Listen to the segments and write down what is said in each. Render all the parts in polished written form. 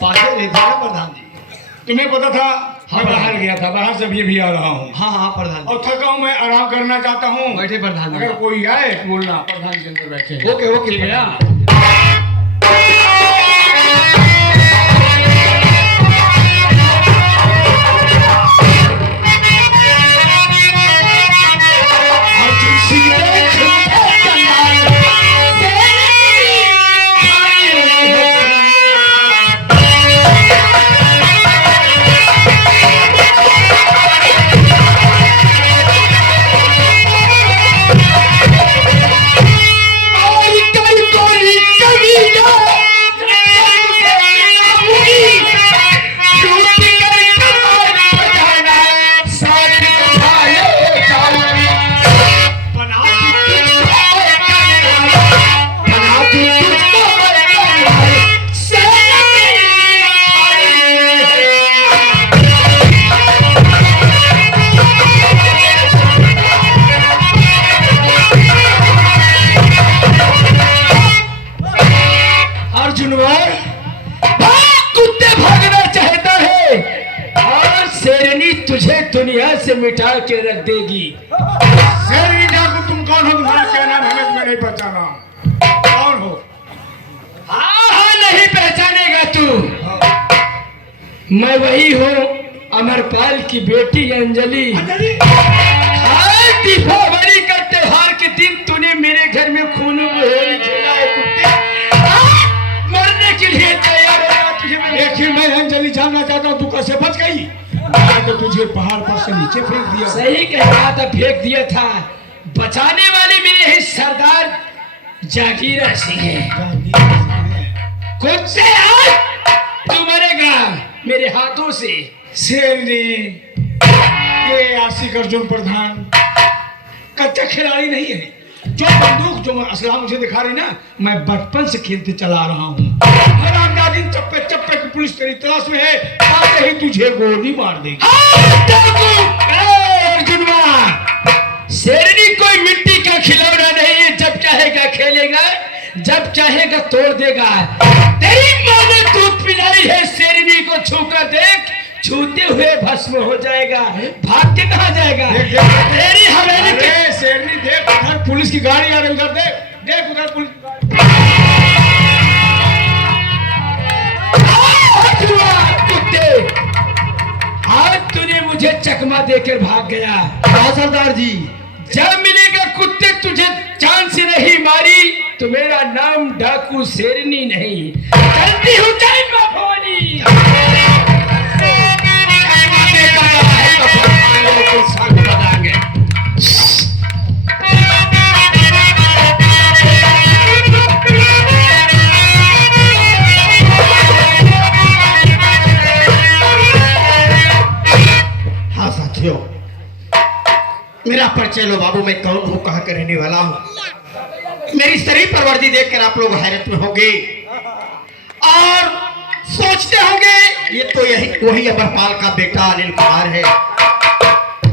पासे नहीं था ना प्रधान जी। तुम्हें पता था हाँ, मैं बाहर गया था, बाहर से भी आ रहा हूँ हाँ हाँ प्रधान जी। और थका हूँ, मैं आराम करना चाहता हूँ। बैठे प्रधान जी। अगर कोई आए तो बोलना प्रधान के अंदर बैठे हैं। ओके ओके ठीक है ना? तुझे दुनिया से मिटा के रख देगी। शेरनी डाकू, तुम कौन हो? तुम्हारा क्या नाम है? मैं नहीं पहचाना। कौन हो? हाँ नहीं पहचानेगा तू। मैं वही हूँ, अमरपाल की बेटी अंजलि। हाँ, दीपावली का त्योहार के दिन तूने मेरे घर में खून होली खेला है कुत्ते। मरने के लिए तैयार है तुझे। लेकिन मैं अंजलि जानना चाहता हूँ, तू कैसे बच गई? मैंने तो तुझे पहाड़ पर से नीचे फेंक दिया। सही कह रहा था, फेंक दिया था। बचाने वाले मेरे ही सरदार जागीरा सिंह हैं। कुत्ते आज तू मरेगा मेरे हाथों से। शेरनी, ये आशिक अर्जुन प्रधान कच्चा खिलाड़ी नहीं है। जो बंदूक जो असला मुझे दिखा रही ना, मैं बचपन से खेलते चला रहा हूँ। हरामजादी चप्पे चप्पे की पुलिस तेरी तलाश में है, आते ही तुझे गोली मार देगी। शेरनी कोई मिट्टी का खिलौना नहीं है, जब चाहेगा खेलेगा, जब चाहेगा तोड़ देगा। तेरी माँ ने दूध पिलाई है, शेरनी को छूकर देख, छूते हुए भस्म हो जाएगा। भाग के कहाँ जाएगा? तेरी हवेली के शेरनी देख, उधर पुलिस की गाड़ी आ रही, उधर देख, देख उधर पुलिस की गाड़ी। कुत्ते, आज तूने मुझे चकमा देकर भाग गया। हाँ सरदार जी। जब मिलेगा कुत्ते तुझे चांद से नहीं मारी तो मेरा नाम डाकू शेरनी नहीं। चलती हूँ जय मां भवानी। हाँ साथियों, मेरा परिचय लो बाबू, मैं कौन हूँ, कहाँ का रहने वाला हूँ। मेरी शरीफ पर वर्दी देखकर आप लोग हैरत में होंगे और सोचते होंगे ये तो यही वही अमरपाल का बेटा अनिल कुमार है।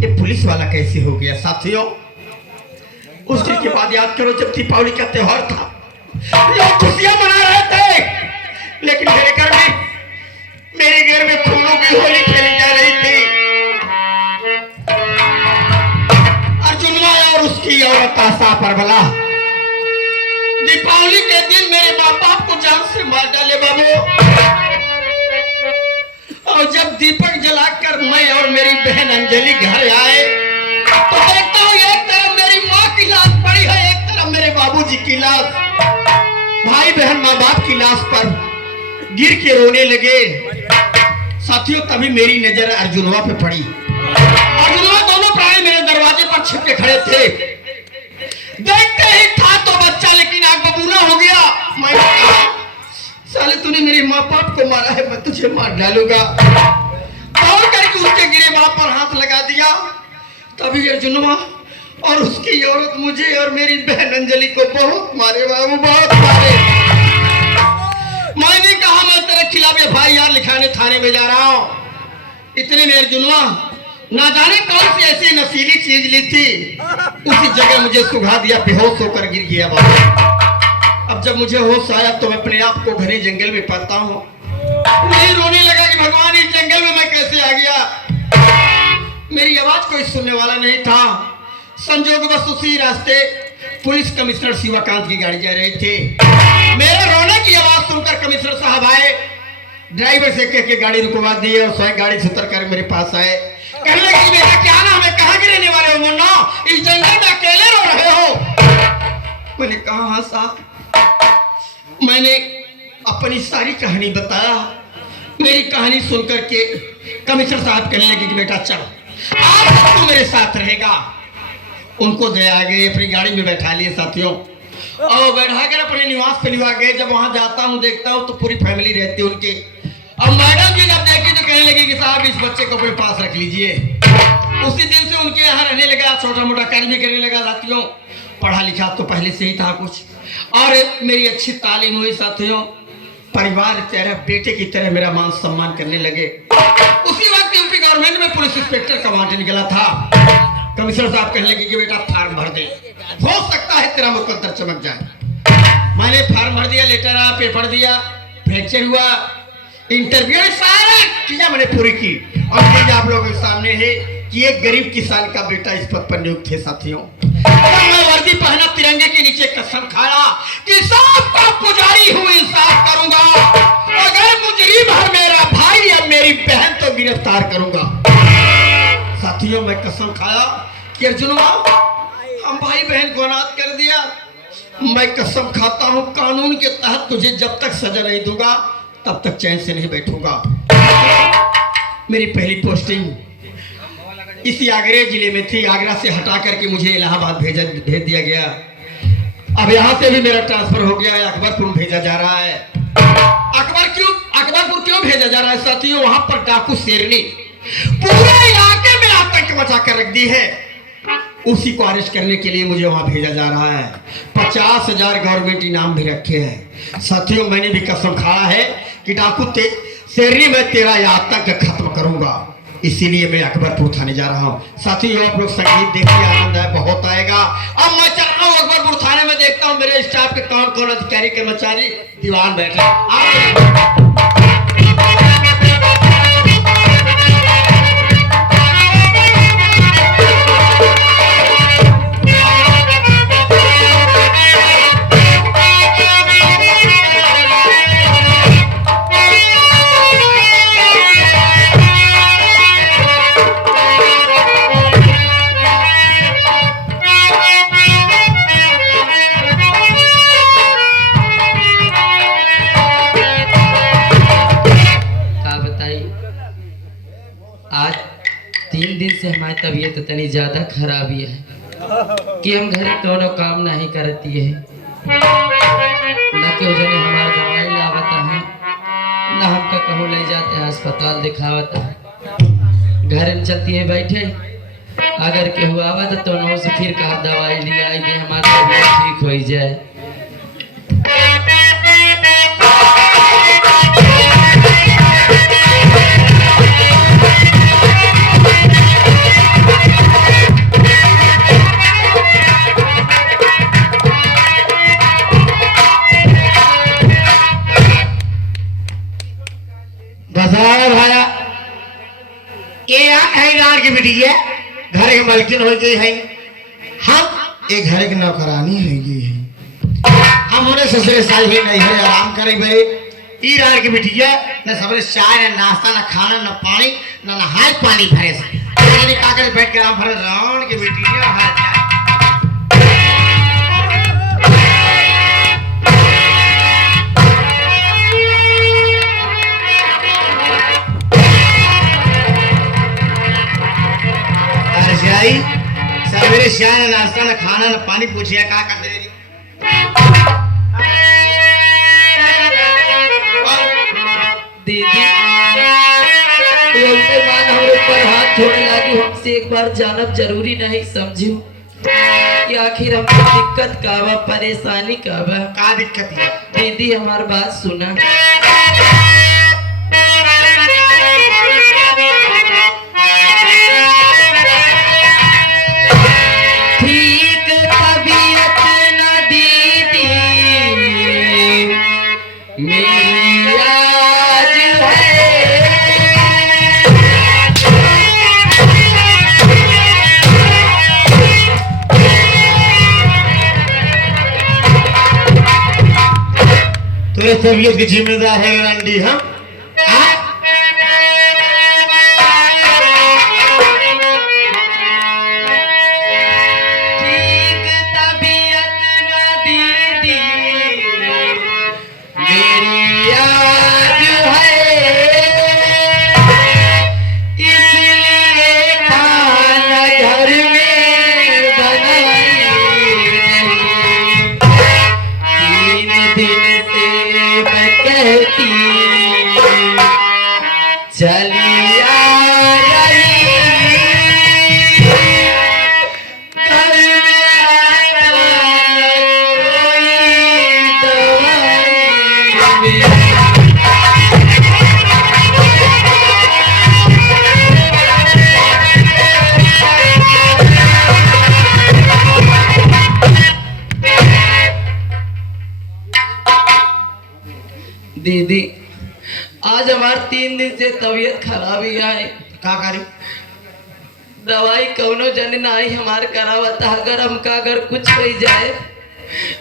ये पुलिस वाला कैसे हो गया? साथियों, उस दिन के बाद याद करो जब दीपावली का त्योहार था, लोग खुशियां मना रहे थे, लेकिन मेरे घर में खूनों की होली खेली जा रही थी। अर्जुनवा और उसकी औरत आशा परबला दीपावली के दिन मेरे माँ बाप को जान से मार डाले बाबू। और जब दीपक जलाकर मैं और मेरी बहन अंजलि घर आए तो देखता हूँ एक तरफ मेरी माँ की लाश पड़ी है, एक तरफ मेरे बाबूजी की लाश। भाई बहन माँ बाप की लाश पर गिर के रोने लगे। साथियों, तभी मेरी नजर अर्जुनवा पे पड़ी। अर्जुनवा दोनों प्राणी मेरे दरवाजे पर छिप के खड़े थे। देखते ही था तो बच्चा, लेकिन आग बबूला हो गया। मैं कहा, साले तूने मेरे माँ बाप को मारा है, मैं तुझे मार डालूंगा। दौड़ करके उसके गिरे बाप पर हाथ लगा दिया। तभी अर्जुनवा और उसकी औरत मुझे और मेरी बहन अंजलि को बहुत मारे बाबू, बहुत मारे। मैंने कहा मैं तेरे खिलाफ FIR लिखाने थाने में जा रहा हूँ। इतने में अर्जुनवा ना जाने कौन सी ऐसी नशीली चीज ली थी, उसी जगह मुझे सुखा दिया, बेहोश होकर गिर गया बाबू। अब जब मुझे होश आया तो मैं अपने आप को घने जंगल में पाता हूँ। मुझे रोने लगा कि भगवान इस जंगल में मैं कैसे आ गया। मेरी आवाज कोई सुनने वाला नहीं था। संजोगवश उसी रास्ते पुलिस कमिश्नर शिवाकांत की गाड़ी जा रही थी। मेरे रोने की आवाज सुनकर कमिश्नर साहब आए, ड्राइवर से कह के गाड़ी रुकवा दी और स्वयं गाड़ी से उतर कर मेरे पास आए। कहने लगे कि बेटा क्या नाम है, कहाँ के रहने वाले हो मुन्ना, इस जंगल में अकेले रो रहे हो। मैंने कहा हाँ साहब। मैंने अपनी सारी कहानी बताया। मेरी कहानी सुनकर के कमिश्नर साहब कहने लगे कि बेटा चल आज तू मेरे साथ रहेगा। उनको दया आ गई, अपनी गाड़ी में बैठा लिए साथियों और बैठा कर अपने निवास पे लिवा गए। जब वहां जाता हूं देखता हूं तो पूरी फैमिली रहती है उनके। अब मैडम जी जब देखी तो कहने लगी कि साहब इस बच्चे को अपने पास रख लीजिए। उसी दिन से उनके यहाँ रहने लगा, छोटा मोटा कार्य भी करने लगा साथियों। पढ़ा लिखा तो पहले से ही था कुछ, और मेरी अच्छी तालीम हुई साथियों। परिवार तरह बेटे की तरह मेरा मान सम्मान करने लगे। उसी वक्त यूपी गवर्नमेंट में पुलिस इंस्पेक्टर का वांट निकला था। कमिश्नर साहब कहने लगे कि बेटा फार्म भर दे, हो सकता है तेरा मुकद्दर चमक जाए। मैंने फार्म भर दिया, लेटर आया, पेपर दिया, फ्रैक्चर हुआ, इंटरव्यू, सारा चीजें मैंने पूरी की। और चीज आप लोगों के सामने है कि एक गरीब किसान का बेटा इस पद पर नियुक्त है साथियों। मैं वर्दी पहना, तिरंगे के नीचे कसम खाया कि सबका पुजारी हूँ, इंसाफ करूंगा। अगर मुजरिम है मेरा भाई या मेरी बहन तो गिरफ्तार करूंगा। साथियों मैं कसम खाया कि अर्जुनवा हम भाई बहन को अनाथ कर दिया। मैं कसम खाता हूं कानून के तहत तुझे जब तक सजा नहीं दूंगा तब तक चैन से नहीं बैठूंगा। मेरी पहली पोस्टिंग इसी आगरा जिले में थी। आगरा से हटा करके मुझे इलाहाबाद भेज दिया गया। अब यहां से भी मेरा ट्रांसफर हो गया है, अकबरपुर भेजा जा रहा है। अकबरपुर क्यों भेजा जा रहा है साथियों? वहां पर डाकू शेरनी पूरे इलाके में आतंक मचा कर रख दी है। उसी को अरेस्ट करने के लिए मुझे वहां भेजा जा रहा है। 50,000 गवर्नमेंट इनाम भी रखे हैं साथियों। मैंने भी कसम खाया है कि डाकू शेरनी मैं तेरा यह आतंक खत्म करूंगा। इसीलिए मैं अकबरपुर थाने जा रहा हूँ साथियों। आप लोग संगीत देखिए, आनंद है बहुत आएगा। अब मैं चल रहा हूँ अकबरपुर थाने में, देखता हूँ मेरे स्टाफ के कौन कौन अधिकारी कर्मचारी दीवान बैठे। आज 3 दिन से हमारी तबीयत इतनी ज़्यादा खराबी है कि हम घरे कोनो काम नहीं करती है। न क्यों जने हमारा दवाई लावता है, न हमका कहूँ ले जाते हैं अस्पताल दिखावता है। घर में चलती है बैठे, अगर केहू आवत तो नौ से फिर कहा दवाई लिया आएगी, हमारी तबीयत ठीक हो जाए। भाया ये है गांव की बेटी है, घर के मालकिन हो गई है। हम एक घर की नौकरानी है गई है। हम उन्हें ससुरे साल भी नहीं है, आराम करे भाई। ई रार की बेटी है, न सबरे चाय न नाश्ता न खाना न पानी न नहाए पानी भरे से काकर बैठ के आराम भरे रावण की बेटी है। सवेरे शाम नाश्ता न खाना न पानी पूछिए क्या करते रही। दीदी हमारे ऊपर हाथ धोने लगी, हमसे एक बार जानब जरूरी नहीं समझू कि आखिर हमको दिक्कत का बा, परेशानी का बा? का दिक्कत है दीदी हमारी बात सुना। मेरी आज तुम्हारे तबीयत की जिम्मेदार है रंडी हम। ठीक तबीयत न दीदी मेरी आज है, इसलिए खाना घर में बनाई नहीं। 3 दिन से मैं कहती चली आ रही, घर में आना कोई दवाई मेरी। दीदी आज हमार 3 दिन से तबीयत खराब ही है। का करी? दवाई कौनो जन नहीं हमार करावता। अगर कुछ हो जाए,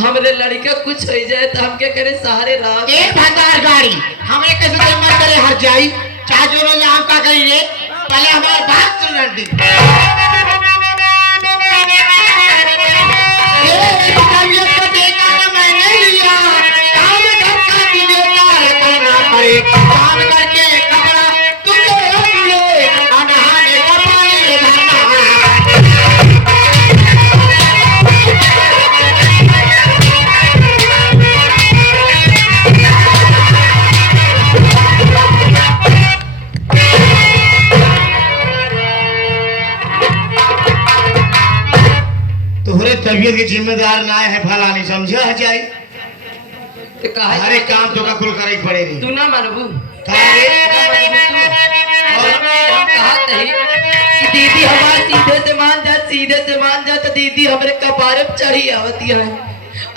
हमरे लड़का कुछ हो जाए तो हमके करे सहारे रात। एक भंडार गाड़ी हमें कैसे कोई मर करे हर जाई, चाहे जो रोज हम का करिए, पहले हमारे बात सुन रंडी। ये तबीयत को देखा ना मैंने लिया, काम घर का जिम्मेदार करना पड़े, काम करके कपड़ा तुझे ले, नहाने का पानी भरना। तोहरे तबीयत की जिम्मेदार ना है भला नहीं समझा है जाई। तो कहा हर एक काम तो का कुल करे पड़ेगी। तू ना मानबू काहे? और हम कहा तही कि दीदी हमार सीधे से मान जा तो दीदी हमरे कपारे पे चढ़ी आवती है।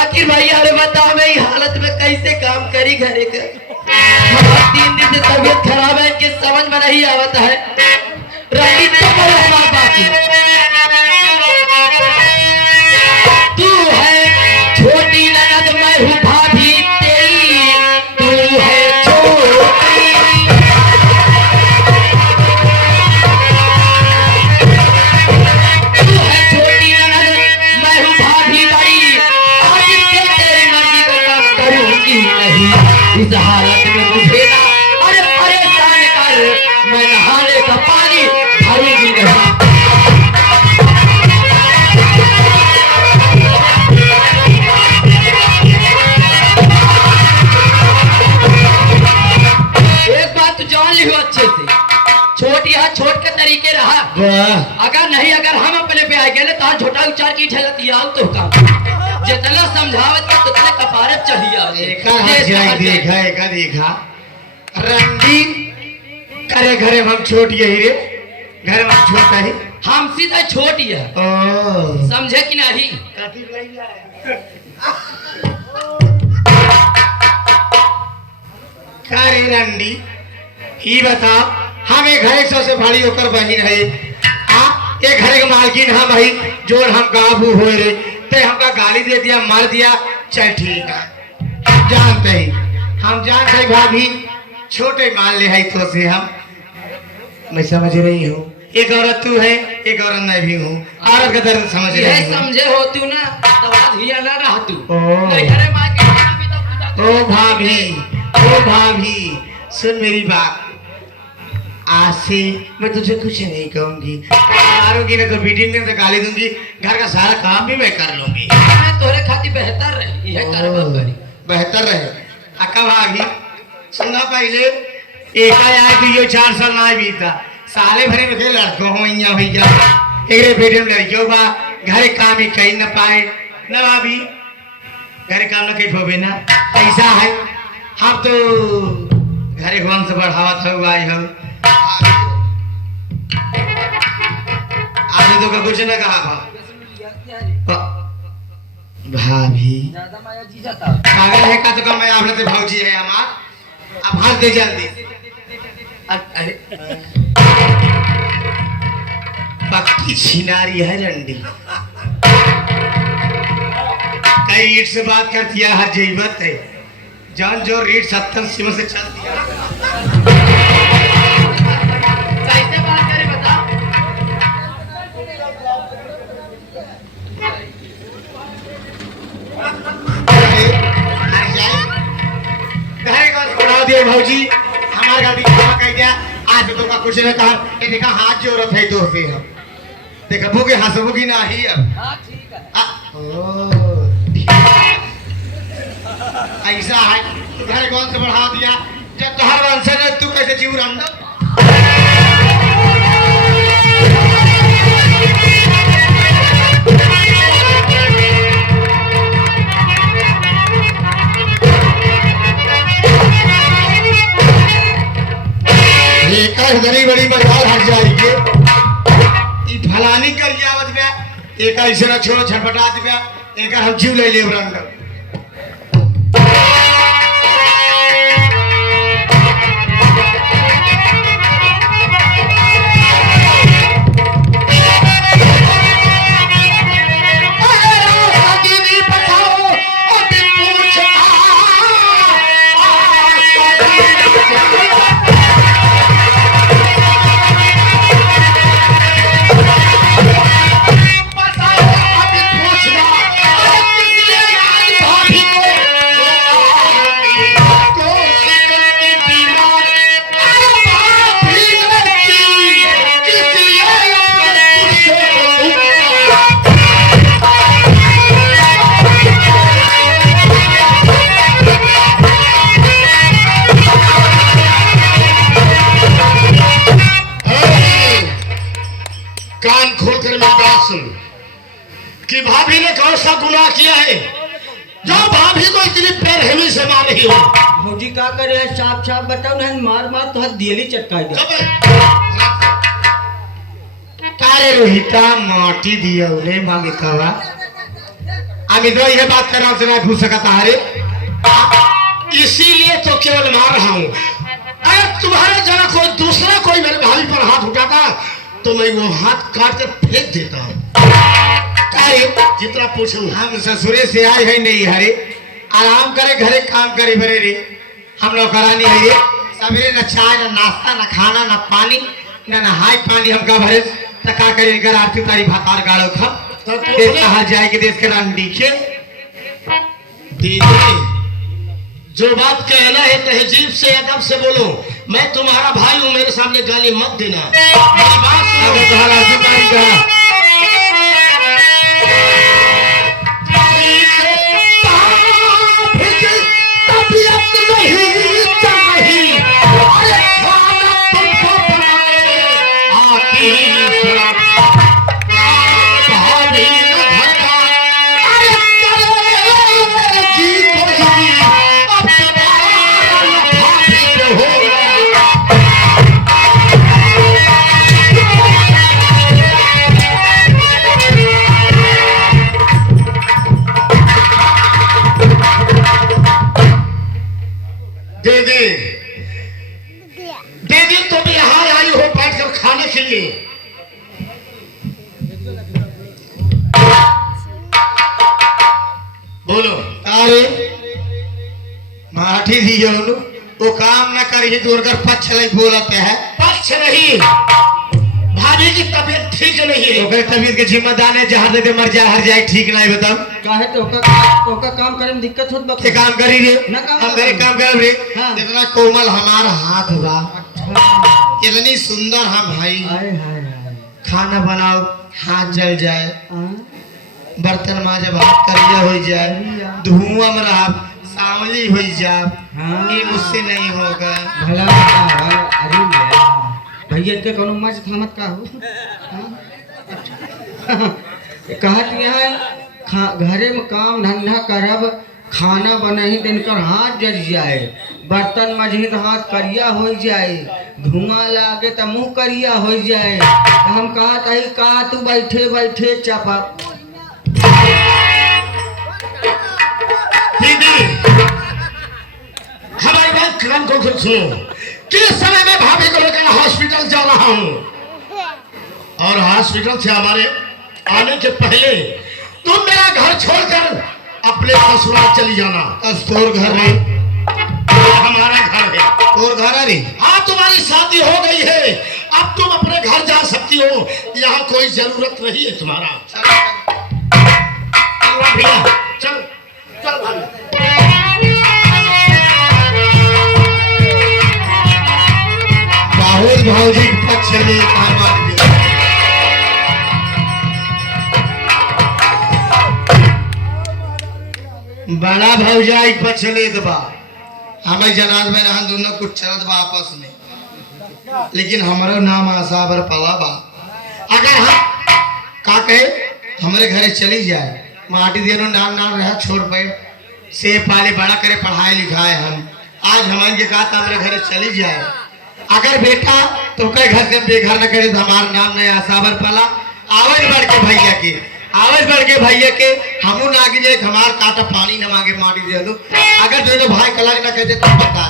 आखिर भाई यार बताओ मैं इस हालत में कैसे काम करी घरे का। हमार 3 दिन से तबीयत खराब है, इनके समझ में नहीं आवता है। रही तो बोलो हमार बाकी। तू है छोटी ननद, मैं हूँ भाभी तेरी, तू है छोटी। तू है छोटी ननद, मैं हूँ भाभी बड़ी, आज से तेरी मर्जी का काम करूंगी नहीं। इस हालत में मुझे ना अरे परेशान कर, मैं नहाने का पानी भरूंगी नहीं। एक बात तो जान लियो अच्छे से, छोट यहाँ छोट के तरीके रहा। अगर हम अपने पे आ गए तो छोटा उच्चार की झलक दिया तो काम जितना समझावत तो उतना कपारत चाहिए। देखा रंडी करे घरे हम छोट यही रे, घर में छोटा ही हमसे तो छोट है, ओ समझे कि नहीं? करे रंडी ही बता, हमें घरे सबसे बड़ी होकर बहिन है। एक घरे के मालकिन हम है, जो हम काबू हो रे ते हमका गाली दे दिया, मार दिया, चल ठीक है जानते ही हम जानते हैं भाभी छोटे मान ले है तो से हम मैं समझ रही हूँ। एक औरत तू है, एक औरत मैं भी हूँ, औरत का दर्द समझ ये रही हूँ। समझे हो तू ना तो बात ही ना रहा तू। ओ। नहीं, घरे माँ के खाना भी तो खुदा ओ भाभी सुन मेरी बात, आज से मैं तुझे कुछ नहीं कहूंगी, मारूंगी ना तो बीटिंग में तो गाली दूंगी, घर का सारा काम भी मैं कर लूंगी। मैं तोरे खातिर बेहतर रही, यह करबा करी। बेहतर रहे अक्का भाभी सुनना, पहले एक आया तो 4 साल ना बीता, साले भरे में के लड़कों हो यहाँ भैया, एक बेटे में लड़कियों बा, घरे काम ही कहीं न पाए न भाभी, घरे काम न कहीं होबे ना, ऐसा है हम तो घरे वंश बढ़ावा था भाई हम आपने तो कुछ न कहा भाभी ज्यादा माया जी जाता पागल है का तो कम मैं आपने तो भौजी है हमार, अब हंस दे जल्दी। अरे पक्की छिनारी है रंडी, कई ईट से बात करती है, हर जीवत है जान जो रीड 70 सीमा से चल दिया। कैसे बात करे बता। बना दिए भौजी हमारे गाड़ी कह दिया आज तो का कुछ नहीं कहा ये देखा हाथ जोड़त है तो से हम देखबोगे हंसबोगी ना ही अब हाँ ठीक है। ऐसा है घर कौन से बढ़ा दिया जब तोहर वंशज है तू कैसे जीव रंदा एक बड़ी बड़ी मरवाल हट जाएगी ई फलानी कर जावत बे एक ऐसे ना छोड़ छटपटा दिबे एक हम जीव ले लेब रंदा कान खोलकर मेरी बात सुन कि भाभी ने कौन सा गुनाह किया है जो भाभी को इतनी बेरहमी से मार रही हो भौजी का करे साफ साफ बताओ ना मार मार तो हाथ दियली चटका दे तारे रोहिता माटी दिया उन्हें मांगे कवा अभी तो यह बात कर रहा हूं ना भूल सकता है इसीलिए तो केवल मार रहा हूं अगर तुम्हारे जरा कोई दूसरा कोई मेरे भाभी पर हाथ उठाता तो मैं वो हाथ काट कर फेंक देता हूँ जितना पूछूं हम ससुरे से आए हैं नहीं हरे आराम करे घरे काम करे भरे रे हम लोग करानी है ये सवेरे न चाय न नाश्ता न खाना न पानी न नहाई पानी हमका भरे तका करे कर आरती तारी भातार गाड़ो खा देश कहा जाएगी देश के रांडी के दीदी जो बात कहना है तहजीब से अदब से बोलो मैं तुम्हारा भाई हूँ मेरे सामने गाली मत देना मेरी बात सुनो तुम्हारा अधिकारी का दीदी तुम यहाँ आई हो बैठकर खाने के लिए बोलो अरे माठी दी वो काम न करी दूर पक्ष नहीं बोलते है पक्ष नहीं भाभी की तबीयत ठीक नहीं है तो तबीयत के जिम्मेदार है जहाँ दे मर जाए हर जाए ठीक नहीं बताओ काहे तो का काम करे में दिक्कत होत बा काम करी रे ना काम हम घरे काम कर रे हाँ। इतना कोमल हमारा हाथ बा इतनी सुंदर हम भाई हाय हाय हाय खाना बनाओ हाथ जल जाए हाँ? बर्तन माजे भात करिया हो जाए धुआं में रहा सांवली हो जाए हाँ। ये मुझसे नहीं होगा भला बता, अरे भैया भैया के कोनो मज थामत का हो हाँ? कहत यहाँ घरे में काम धंधा करब खाना बनही दिन कर हाथ जल जाए बर्तन मजही तो हाथ करिया हो जाए धुआं लागे तो मुंह करिया हो जाए तो हम कहत है का तू बैठे बैठे चपा दीदी हमारी बात कान को सुनो किस समय में भाभी को लेकर हॉस्पिटल जा रहा हूँ और हॉस्पिटल से हमारे आने के पहले तुम मेरा घर छोड़कर अपने ससुराल चली जाना। तोर घर में हमारा घर है। और घर अरे हाँ तुम्हारी शादी हो गई है, अब तुम अपने घर जा सकती हो, यहाँ कोई जरूरत नहीं है तुम्हारा। चल भैया, चल चल भाई। राहुल भाजी के पक्ष में कहा बड़ा भौजाई पछले बा हमें जनाज में रहन दोनों कुछ चलत बा आपस में, लेकिन हमारा नाम आशा बर पला बा। अगर हम का कहे हमारे घरे चली जाए, माटी देनो नाम नाम रहा छोड़ पे से पाले बड़ा करे पढ़ाए लिखाए, हम आज हमारे के कहा हमारे घरे चली जाए। अगर बेटा तो कई घर से बेघर न करे तो हमारा नाम नहीं आशा बर पला। आवाज बढ़ के भैया के, आवाज बढ़ के भैया के हमू ना गिरे हमार काटा पानी न मांगे माटी दे दो। अगर जो भाई कलाक न कहते तो बता